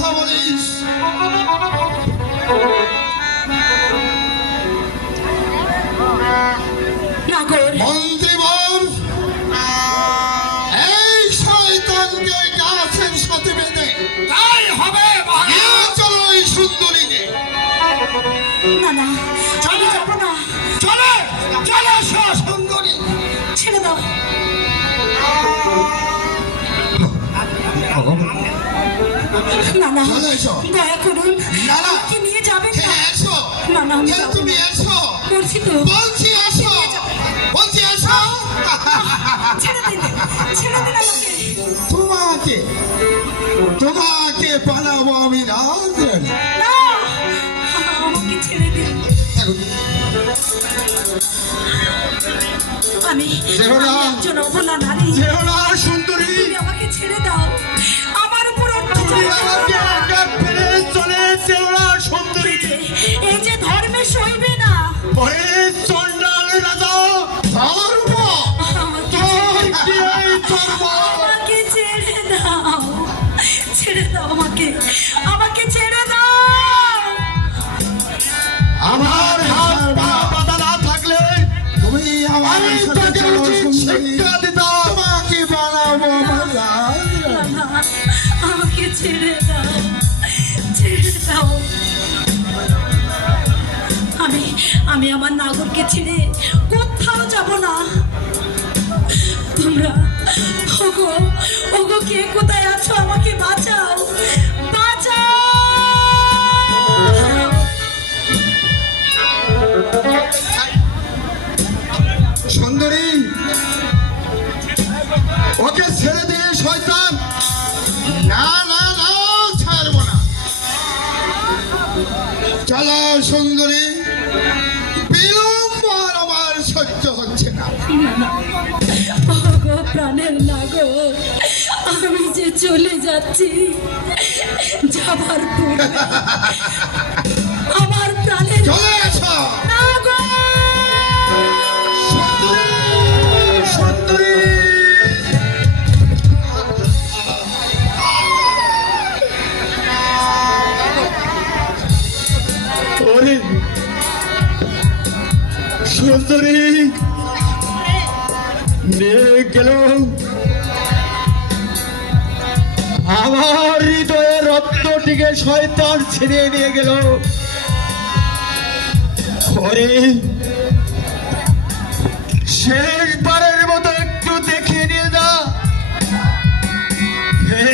কথা বলিস? নাগর মন্ত্রীবর, এই শয়তানকে গাছের সাথে বেঁধে তাই হবে নিয়ে চলো এই সুন্দরীকে। না না আমি যাবো না, চলে চলে সুন্দরী। ছেড়ে দাও। না না চলে এসো। দয়া করুন, না, না। আমাকে নিয়ে যাবেন না। হ্যাঁ, এসো। না না আমি হ্যাঁ, যাবো তুমি না। এসো। বলছি তো বলছি এসো, বলছি এসো। ছেড়ে দিন, ছেড়ে দিন আমাকে। তোমাকে তোমাকে বানাবো আমি রাজরানী। না আমাকে ছেড়ে দিন। আমি যেও না। আমি একজন অবলা নারী। যেও না সুন্দরী, তুমি আমাকে ছেড়ে দাও, আমার উপর অত্যাচার আমাকে করো না। একা ফেলে চলে যেও না সুন্দরী। এই যে ধর্মে সইবে না, ওরে চন্ডাল রাজা ধর্ম, আমাকে তোর কি এই ধর্ম? আমাকে ছেড়ে দাও, ছেড়ে দাও আমাকে, আমাকে ছেড়ে দাও। আমার হাত পা বাঁধা না থাকলে তুমি আমার সাথে শিক্ষা দিতাম। তোমাকে বানাবো আমার রাজরানী। না, না, আমাকে ছেড়ে দাও, ছেড়ে দাও। আমি আমার নাগরকে ছেড়ে কোথাও যাব না। তোমরা ওগো ওগো কে কোথায় আছো, আমাকে বাঁচাও, বাঁচাও। সুন্দরী, ওকে ছেড়ে দে শয়তান। না না না, ছাড়বো না। চলো সুন্দরী, বিলম্ব আর আমার সহ্য হচ্ছে না। ওগো প্রাণের নাগর, আমি যে চলে যাচ্ছি, যাবার পূর্বে আমার প্রাণের চলে এসো নাগর। সুন্দরী। ওরে সুন্দরী, নিয়ে গেল আমার হৃদয়ের রক্তটিকে শয়তান ছিনিয়ে নিয়ে গেল। ওরে শেষবারের মতো একটু দেখিয়ে নিয়ে যা। হে